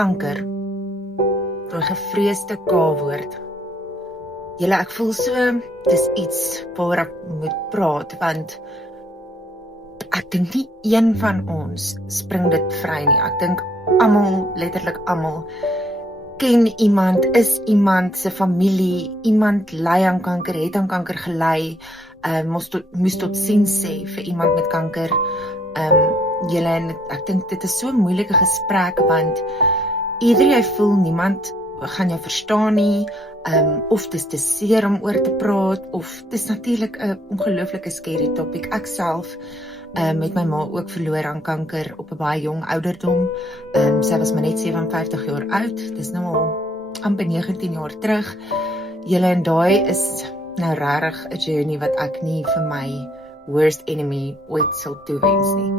kanker, die gevreesde K-woord. Julle, ek voel so, dis iets waar ek moet praat, want ek dink nie een van ons spring dit vry nie. Ek dink almal, letterlik almal, ken iemand, is iemand se familie, iemand ly aan kanker, het aan kanker gely, moes tot siens sê vir iemand met kanker. Julle, ek dink dit is so 'n moeilike gesprek, want eerder jy voel niemand gaan jou verstaan nie, of dis te seer om oor te praat, of dis natuurlik 'n ongelooflike scary topic. Ek self met my ma ook verloor aan kanker op 'n baie jong ouderdom. Sy was maar net 57 jaar oud. Dis nou al amper 19 jaar terug. Julle, en daai is nou regtig 'n journey wat ek nie vir my worst enemy ooit sal toewens nie.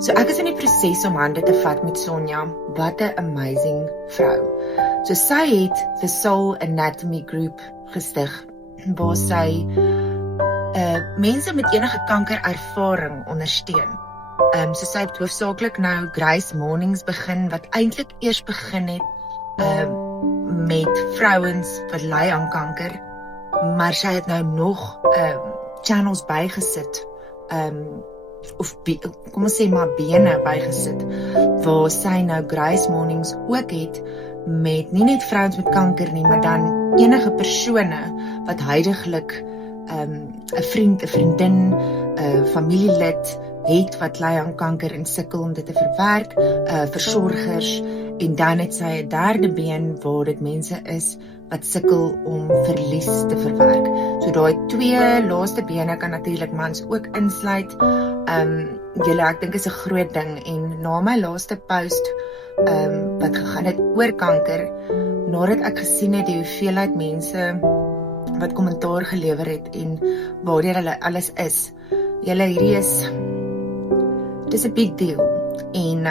So ek is in die proses om hande te vat met Sonja. Wat 'n amazing vrou. So sy het The Soul Anatomy Group gestig, waar sy mense met enige kankerervaring ondersteun. So sy het hoofsaaklik nou Grace Mornings begin, wat eintlik eers begin het met vrouens wat ly aan kanker, maar sy het nou nog channels bygesit, of kom ons sê maar bene bygesit, waar sy nou Grace Mornings ook het, met nie net vrouens met kanker nie, maar dan enige persone wat huidiglik 'n vriend, 'n vriendin, 'n familielid het wat ly aan kanker en sukkel om dit te verwerk, versorgers, en dan het sy 'n derde been waar dit mense is wat sukkel om verlies te verwerk. So daai twee laaste bene kan natuurlik mans ook insluit. Julle, ek dink is 'n groot ding, en na my laaste post wat gegaan het oor kanker, nadat ek gesien het die hoeveelheid mense wat kommentaar gelewer het en waardeur hulle alles is. Julle, dis 'n big deal. En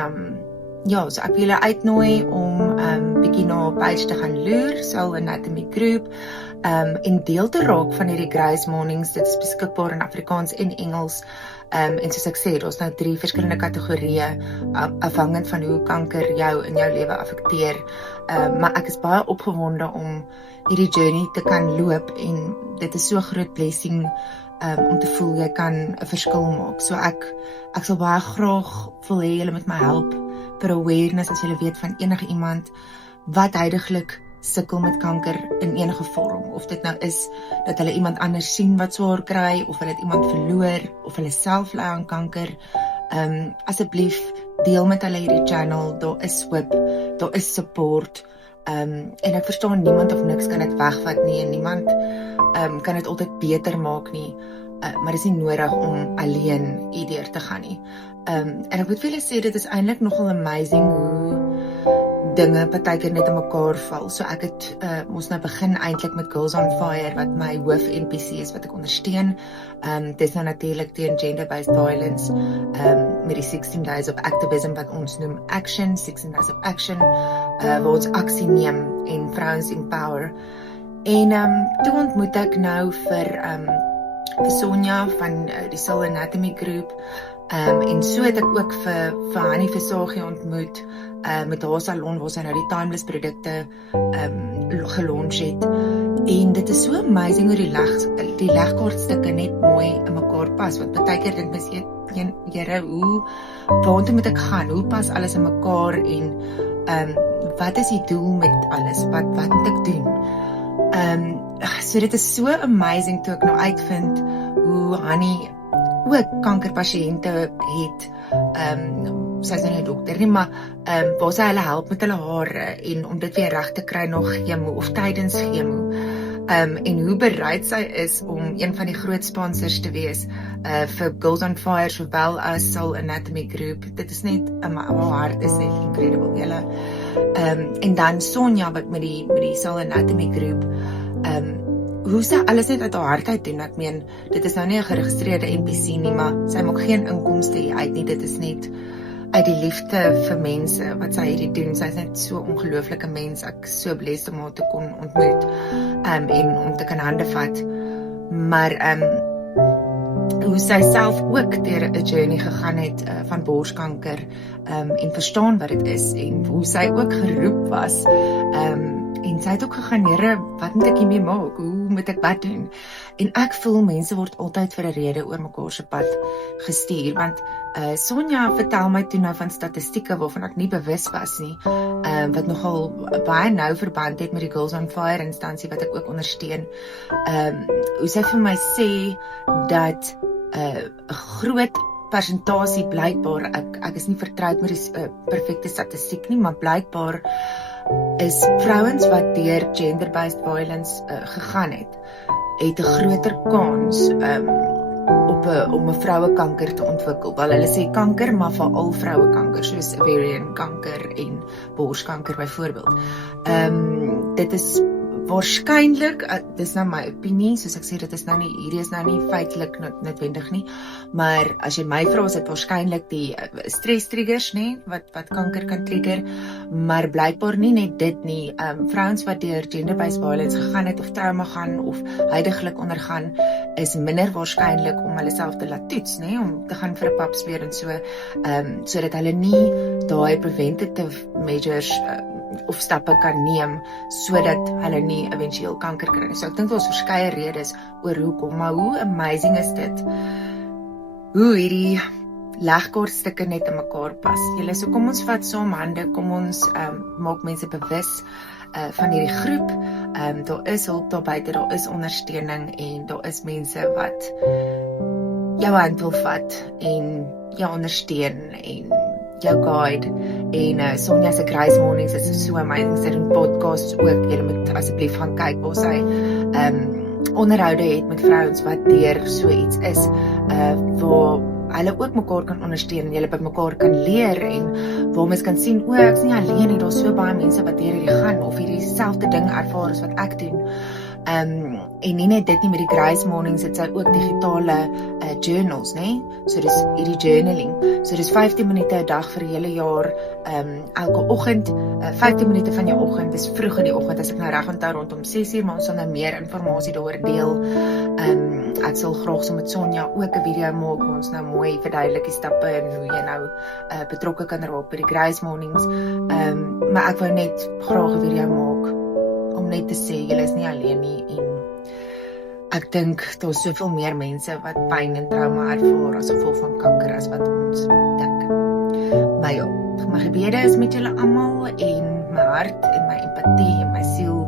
ja, so ek wil julle uitnooi om bietjie na haar page te gaan loer, Soul Anatomy Group, en deel te raak van hierdie Grace Mornings. Dit is beskikbaar in Afrikaans en Engels. En soos ek sê, daar's nou 3 verskillende kategorieë, afhangend van hoe kanker jou in jou lewe affekteer. Maar ek is baie opgewonde om hierdie journey te kan loop, en dit is so 'n groot blessing om te voel jy kan 'n verskil maak. So ek sal baie graag wil hê julle met my help vir awareness, as julle weet van enige iemand wat huidiglik sukkel met kanker in enige vorm, of dit nou is dat hulle iemand anders sien wat swaar kry, of hulle het iemand verloor, of hulle self ly aan kanker. Asseblief deel met hulle hierdie channel. Daar is hoop, daar is support, en ek verstaan niemand of niks kan dit wegvat nie, en niemand kan dit altyd beter maak nie, maar dit is nie nodig om alleen hierdeur te gaan nie. En ek moet vir julle sê, dit is eintlik nogal amazing hoe dinge partykeer net in mekaar val. So ek het ons nou begin eintlik met Girls on Fire, wat my hoof NPC is, wat ek ondersteun. Dit is nou natuurlik teen gender-based violence, met die 16 Days of Activism wat ons noem Action, 16 Days of Action, waar ons aksie neem en vrouens empower. En toe ontmoet ek nou vir Sonja van die Soul Anatomy Group, en so het ek ook vir Hannie Versagie ontmoet, met haar salon waar sy nou die Timeless produkte gelaunch het. En dit is so amazing hoe die legkaartstukke net mooi in mekaar pas, want partykeer dink mens, Here, waartoe moet ek gaan? Hoe pas alles in mekaar, en wat is die doel met alles? Wat moet ek doen? So dit is so amazing toe ek nou uitvind hoe Hannie ook kankerpasiënte het. Sy is nou nie 'n dokter nie, maar waar sy hulle help met hulle hare, en om dit weer reg te kry na chemo of tydens chemo. En hoe bereid sy is om een van die groot sponsors te wees vir Girls on Fire, sowel as Soul Anatomy Group. Dit is net, haar hart is net incredible, julle. En dan Sonja, wat met die Soul Anatomy Group, hoe sy alles net uit haar hart uit doen. Ek meen, dit is nou nie 'n geregistreerde NPC nie, maar sy maak geen inkomste hier uit nie. Dit is net uit die liefde vir mense wat sy hierdie doen. Sy is net so 'n ongelooflike mens. Ek is so blessed om haar te kon ontmoet, en om te kan hande vat. Maar hoe sy self ook deur 'n journey gegaan het van borskanker en verstaan wat dit is en hoe sy ook geroep was en sy het ook gegaan, Here, wat moet ek hiermee maak? Hoe moet ek wat doen? En ek voel mense word altyd vir 'n rede oor mekaar se pad gestuur, want Sonja vertel my toe nou van statistieke waarvan ek nie bewus was nie, wat nogal baie nou verband het met die Girls on Fire instansie wat ek ook ondersteun. Hoe sy vir my sê dat 'n groot persentasie blykbaar, ek is nie vertroud met die perfekte statistiek nie, maar blykbaar is vrouens wat deur gender-based violence gegaan het 'n groter kans om 'n vrouekanker te ontwikkel. Wel, hulle sê kanker, maar veral vrouekanker, soos ovarian kanker en borskanker byvoorbeeld. Dit is waarskynlik, dis nou my opinie, soos ek sê, dit is nou nie, hierdie is nou nie feitelik noodwendig nie, maar as jy my vra, is dit waarskynlik die stress triggers, nê, wat kanker kan trigger, maar blykbaar nie net dit nie. Vrouens wat deur gender-based violence gegaan het of trauma gaan of huidiglik ondergaan, is minder waarskynlik om hulle self te laat toets, nê, om te gaan vir 'n pap smeer en so, sodat hulle nie daai preventative measures of stappe kan neem sodat hulle nie eventueel kanker kry. So ek dink daar's verskeie redes oor hoekom, maar hoe amazing is dit hoe hierdie legkaartstukke net in mekaar pas. Julle, so kom ons vat saam hande, kom ons maak mense bewus van hierdie groep. Daar is hulp daar buite, daar is ondersteuning en daar is mense wat jou hand wil vat en jou ondersteun en jou guide en Sonja se Grace Mornings is so amazing, sy doen podcasts ook, julle moet asseblief gaan kyk waar sy onderhoude het met vrouens wat deur so iets is, waar hulle ook mekaar kan ondersteun en julle by mekaar kan leer en waar mens kan sien, ek's nie alleen nie, daar's so baie mense wat deur hierdie gaan of hierdie selfde ding ervaar as wat ek doen. En nie net dit nie, met die Grace Mornings het sy ook digitale journals, né? So dis hierdie journaling. So dis 15 minute 'n dag vir 'n hele jaar, elke oggend, 15 minute van jou oggend, dis vroeg in die oggend, as ek nou reg onthou rondom 6:00, maar ons sal nou meer inligting daaroor deel. Ek sal graag so met Sonja ook 'n video maak, waar ons nou mooi verduidelik die stappe en hoe jy nou betrokke kan raak by die Grace Mornings. Maar ek wou net graag 'n video maak om net te sê, julle is nie alleen nie en ek dink daar's soveel meer mense wat pyn en trauma ervaar as gevolg van kanker as wat ons dink. Maar ja, my gebede is met julle almal en my hart en my empatie en my siel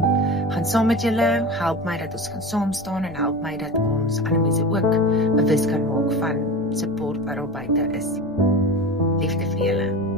gaan saam met julle, help my dat ons kan saam staan en help my dat ons ander mense ook bewus kan maak van support wat daar buite is. Liefde vir julle.